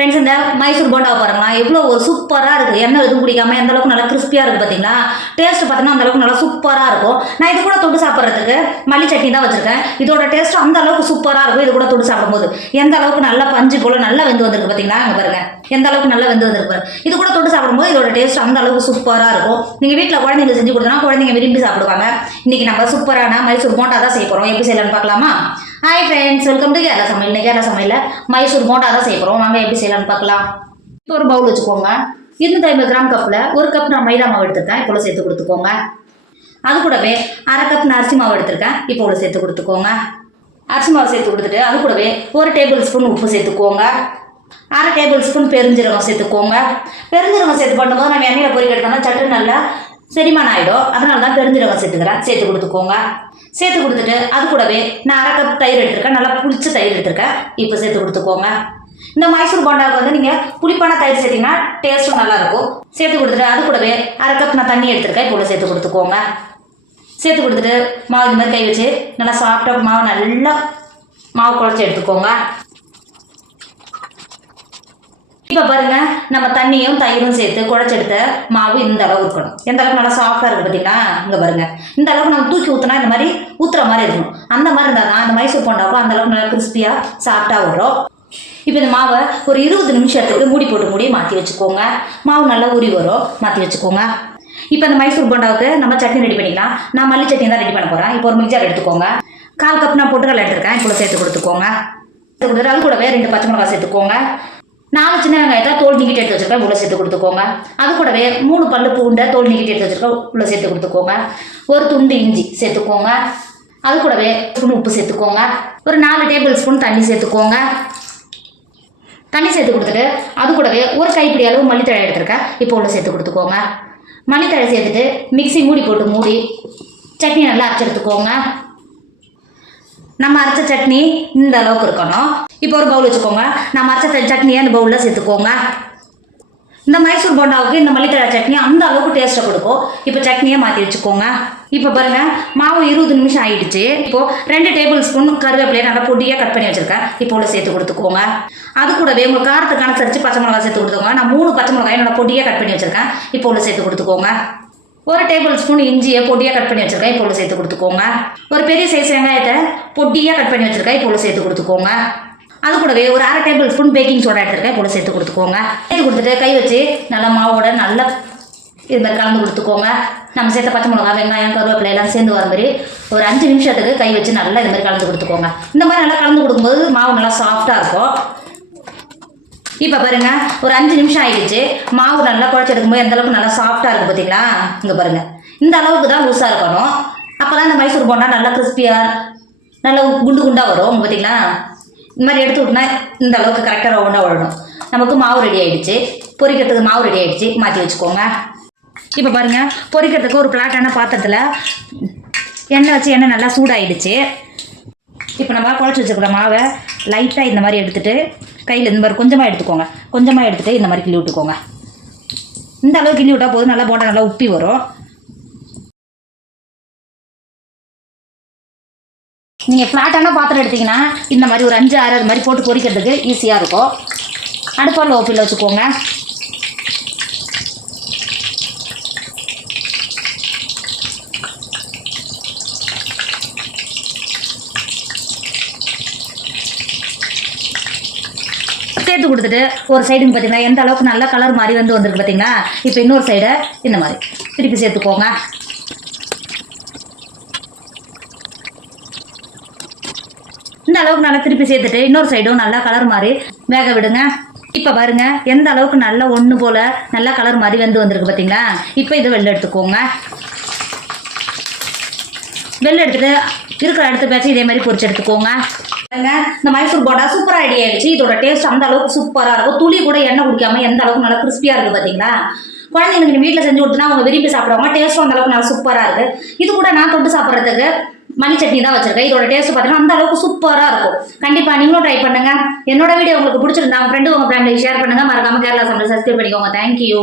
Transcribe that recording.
Friends, இந்த மைசூர் போண்டா பாருங்களா, எவ்வளோ ஒரு சூப்பராக இருக்குது. எண்ணெய் எதுவும் குடிக்காமல் எந்த அளவுக்கு நல்லா கிறிஸ்பியாக இருக்குது பார்த்தீங்களா. டேஸ்ட் பார்த்தீங்கன்னா அந்த அளவுக்கு நல்லா சூப்பராக இருக்கும். நான் இது கூட தொட்டு சாப்பிட்றதுக்கு மல்லி சட்னி தான் வச்சுருக்கேன். இதோட டேஸ்ட் அந்த அளவுக்கு சூப்பராக இருக்கும். இது கூட தொட்டு சாப்பிடும்போது எந்த அளவுக்கு நல்லா பஞ்சு போல் நல்லா வெந்து வந்திருக்கு பார்த்தீங்களா. அங்கே பாருங்கள் எந்த அளவுக்கு நல்லா வெந்து வந்திருக்கு. இது கூட தொட்டு சாப்பிடும்போது இதோட டேஸ்ட் அந்த அளவுக்கு சூப்பராக இருக்கும். நீங்கள் வீட்டில் குழந்தைங்க செஞ்சு கொடுத்தனா குழந்தைங்க விரும்பி சாப்பிடுவாங்க. இன்றைக்கி நம்ம சூப்பரான மைசூர் போண்டா தான் செய்ய போகிறோம். எப்படி செய்யலாம்னு பார்க்கலாமா? Hi friends, welcome to Kerala சமையல். இன்னைக்கு கேரளா சமையலில் மைசூர் போண்டா தான் செய்ய போகிறோம். வாங்க எப்படி செய்யலாம்னு பார்க்கலாம். இப்போ ஒரு பவுல் வச்சுக்கோங்க. 250 கிராம் கப்பில் 1 கப் நான் மைதா மாவு எடுத்துருக்கேன். இப்போ சேர்த்து கொடுத்துக்கோங்க. அது கூடவே 1/2 கப் நான் அரிசி மாவு எடுத்துருக்கேன். இப்போ சேர்த்து கொடுத்துக்கோங்க. அரிசி மாவு சேர்த்து கொடுத்துட்டு அது கூடவே 1 டேபிள் ஸ்பூன் உப்பு சேர்த்துக்கோங்க. 1/2 டேபிள் ஸ்பூன் பெருஞ்சீரகம் சேர்த்துக்கோங்க. பெருஞ்சீரகம் சேர்த்து பண்ணும்போது நம்ம எண்ணெயில் பொரிக்க எடுத்தோம்னா சட்டு நல்லா செரிமானம் ஆகிடும். அதனால தான் பெருஞ்சீரகம் சேர்த்துக்கிறேன். சேர்த்து கொடுத்துக்கோங்க. சேர்த்து கொடுத்துட்டு அது கூடவே நான் 1/2 கப் தயிர் எடுத்துருக்கேன். நல்லா புளிச்ச தயிர் எடுத்துருக்கேன். இப்போ சேர்த்து கொடுத்துக்கோங்க. இந்த மைசூர் போண்டாவுக்கு வந்து நீங்கள் புளிப்பான தயிர் சேர்த்திங்கன்னா டேஸ்ட்டும் நல்லாயிருக்கும். சேர்த்து கொடுத்துட்டு அது கூடவே 1/2 கப் நான் தண்ணி எடுத்துருக்கேன். இப்போ சேர்த்து கொடுத்துக்கோங்க. சேர்த்து கொடுத்துட்டு மாவு இந்த மாதிரி கை வச்சு நல்லா சாஃப்டாக மாவு நல்லா மாவு குழச்சி எடுத்துக்கோங்க. இப்போ பாருங்கள், நம்ம தண்ணியும் தயிரும் சேர்த்து குழச்செடுத்த மாவு இந்த அளவு இருக்கணும். எந்த அளவுக்கு நல்லா சாஃப்டாக இருக்குது பார்த்தீங்கன்னா. இங்கே பாருங்கள், இந்த அளவுக்கு நம்ம தூக்கி ஊற்றினா இந்த மாதிரி ஊற்றுற மாதிரி இருக்கணும். அந்த மாதிரி இருந்தால் தான் அந்த மைசூர் போண்டாவுக்கும் அந்த அளவுக்கு நல்லா கிறிஸ்பியாக சாஃப்டாக வரும். இப்போ இந்த மாவை ஒரு 20 நிமிஷத்துக்கு மூடி மாற்றி வச்சுக்கோங்க. மாவு நல்லா ஊறி வரும், மாற்றி வச்சுக்கோங்க. இப்போ இந்த மைசூர் போண்டாவுக்கு நம்ம சட்னி ரெடி பண்ணிக்கலாம். நான் மல்லி சட்னி தான் ரெடி பண்ண போகிறேன். இப்போ ஒரு மிக்சர் எடுத்துக்கோங்க. 1/4 கப் நான் பொட்டுக்கடலை எடுத்துருக்கேன். இப்போ சேர்த்து கொடுத்துக்கோங்க. அது கூடவே 2 பச்சை மிளகாய் சேர்த்துக்கோங்க. 4 சின்ன வெங்காயத்தை தோல் நீக்கிட்டு எடுத்து வச்சுருக்கேன். உள்ள சேர்த்து கொடுத்துக்கோங்க. அது கூடவே 3 பல்லு பூண்டை தோல் நீக்கிட்டு எடுத்து வச்சுருக்கேன். உள்ள சேர்த்து கொடுத்துக்கோங்க. ஒரு துண்டு இஞ்சி சேர்த்துக்கோங்க. அது கூடவே உப்பு சேர்த்துக்கோங்க. ஒரு 4 டேபிள் ஸ்பூன் தண்ணி சேர்த்துக்கோங்க. தண்ணி சேர்த்து கொடுத்துட்டு அது கூடவே ஒரு கைப்பிடி அளவு மல்லித்தழை எடுத்துருக்கேன். இப்போ உள்ள சேர்த்து கொடுத்துக்கோங்க. மல்லித்தழை சேர்த்துட்டு மிக்ஸி மூடி சட்னி நல்லா அரைச்சி எடுத்துக்கோங்க. நம்ம அரைச்ச சட்னி இந்த அளவுக்கு இருக்கணும். இப்போ ஒரு பவுல் வச்சுக்கோங்க. நம்ம அரைச்ச சட்னியை அந்த பவுலில் சேர்த்துக்கோங்க. இந்த மைசூர் போண்டாவுக்கு இந்த மல்லித்தழை சட்னி அந்த அளவுக்கு டேஸ்ட்டை கொடுக்கும். இப்போ சட்னியை மாற்றி வச்சுக்கோங்க. இப்போ பாருங்கள், மாவு 20 நிமிஷம் ஆகிடுச்சு. இப்போது 2 டேபிள் ஸ்பூன் கருவேப்பிலையை நல்லா பொடியாக கட் பண்ணி வச்சுருக்கேன். இப்போ உள்ள சேர்த்து கொடுத்துக்கோங்க. அது கூடவே உங்கள் காரத்துக்கு அனுசரித்து பச்சை மிளகாய் சேர்த்து கொடுத்துக்கோங்க. நான் 3 பச்சை மிளகாயை நல்லா பொடியாக கட் பண்ணி வச்சுருக்கேன். இப்போ உள்ள சேர்த்து கொடுத்துக்கோங்க. ஒரு டேபிள் ஸ்பூன் இஞ்சியை பொடியாக கட் பண்ணி வச்சுருக்கேன். இப்போ சேர்த்து கொடுத்துக்கோங்க. ஒரு பெரிய சைஸ் வெங்காயத்தை பொடியாக கட் பண்ணி வச்சுருக்கேன். இப்போ சேர்த்து கொடுத்துக்கோங்க. அது கூடவே ஒரு 1/2 டேபிள் ஸ்பூன் பேக்கிங் சோடா எடுத்துருக்கேன். இப்போ சேர்த்து கொடுத்துக்கோங்க. சேர்த்து கொடுத்துட்டு கை வச்சு நல்லா மாவோட நல்லா இது மாதிரி கலந்து கொடுத்துக்கோங்க. நம்ம சேர்த்த பச்சை மிளகா வெங்காயம் கருவேப்பிலை எல்லாம் சேர்ந்து வர மாதிரி ஒரு 5 நிமிஷத்துக்கு கை வச்சு நல்லா இது மாதிரி கலந்து கொடுத்துக்கோங்க. இந்த மாதிரி நல்லா கலந்து கொடுக்கும்போது மாவு நல்லா சாஃப்டாக இருக்கும். இப்போ பாருங்கள், ஒரு 5 நிமிஷம் ஆகிடுச்சு. மாவு நல்லா குழச்சி எடுக்கும்போது எந்த அளவுக்கு நல்லா சாஃப்டாக இருக்குது பார்த்தீங்களா. இங்கே பாருங்கள், இந்த அளவுக்கு தான் லூஸாக இருக்கணும். அப்போ தான் இந்த மைசூர் போண்டா நல்லா கிறிஸ்பியாக நல்லா குண்டு குண்டாக வரும். பார்த்தீங்களா, இந்த மாதிரி எடுத்து விட்டுனா இந்த அளவுக்கு கரெக்டாக ரவுண்டாக வரணும். நமக்கு மாவு ரெடி ஆகிடுச்சு. பொரிக்கிறதுக்கு மாவு ரெடி ஆகிடுச்சு. மாற்றி வச்சுக்கோங்க. இப்போ பாருங்கள், பொரிக்கிறதுக்கு ஒரு பிளாட்டான பாத்திரத்தில் எண்ணெய் வச்சு எண்ணெய் நல்லா சூடாகிடுச்சு. இப்போ நம்ம குழச்சி வச்சுக்கிற மாவை லைட்டாக இந்த மாதிரி எடுத்துகிட்டு கையில் இந்த மாதிரி கொஞ்சமாக எடுத்துக்கோங்க. கொஞ்சமாக எடுத்துகிட்டு இந்த மாதிரி கிள்ளி விட்டுக்கோங்க. இந்த அளவு கிள்ளி விட்டால் போதும். நல்லா போண்டா நல்லா உப்பி வரும். நீங்கள் ஃப்ளாட்டான பாத்திரம் எடுத்திங்கன்னா இந்த மாதிரி ஒரு 5-6 அது மாதிரி போட்டு பொரிக்கிறதுக்கு ஈஸியாக இருக்கும். அடுப்பால் ஓப்பில் வச்சுக்கோங்க. சேர்த்து கொடுத்துட்டு ஒரு சைடுன்னு பார்த்தீங்கன்னா எந்த அளவுக்கு நல்லா கலர் மாதிரி வந்திருக்கு பார்த்தீங்களா. இப்போ இன்னொரு சைடை இந்த மாதிரி திருப்பி சேர்த்துக்கோங்க. இந்த அளவுக்கு நல்லா திருப்பி சேர்த்துட்டு இன்னொரு சைடும் நல்லா கலர் மாதிரி வேக விடுங்க. இப்போ பாருங்கள், எந்த அளவுக்கு நல்லா ஒன்று போல் நல்லா கலர் மாதிரி வந்திருக்கு பார்த்தீங்களா. இப்போ இதை வெளில எடுத்துக்கோங்க. வெளில எடுத்துகிட்டு இருக்கிற அடுத்த பேட்ச் இதே மாதிரி பொரிச்சு எடுத்துக்கோங்க. இந்த மைசூர் போண்டா சூப்பராக ரெடி ஆகிடுச்சு. இதோட டேஸ்ட் அந்த அளவுக்கு சூப்பராக இருக்கும். துளி கூட எண்ணெய் குடிக்காமல் எந்த அளவுக்கு நல்லா கிறிஸ்பியாக இருக்குது பார்த்தீங்களா. குழந்தைங்களுக்கு நீங்கள் வீட்டில் செஞ்சு கொடுத்தனா அவங்க விரும்பி சாப்பிடுவாங்க. டேஸ்ட்டும் அந்த அளவுக்கு நல்லா சூப்பராக இருக்குது. இது கூட நான் தொட்டு சாப்பிட்றதுக்கு மல்லி சட்னி தான் வச்சுருக்கேன். இதோட டேஸ்ட் பார்த்தீங்கன்னா அந்த அளவுக்கு சூப்பராக இருக்கும். கண்டிப்பாக நீங்களும் ட்ரை பண்ணுங்கள். என்னோட வீடியோ உங்களுக்கு பிடிச்சிருந்தா உங்கள் ஃப்ரெண்டு உங்கள் ஃபேமிலிக்கு ஷேர் பண்ணுங்கள். மறக்காமல் கேரளா சமையல் சப்ஸ்கிரைப் பண்ணிக்கோங்க. தேங்க்யூ.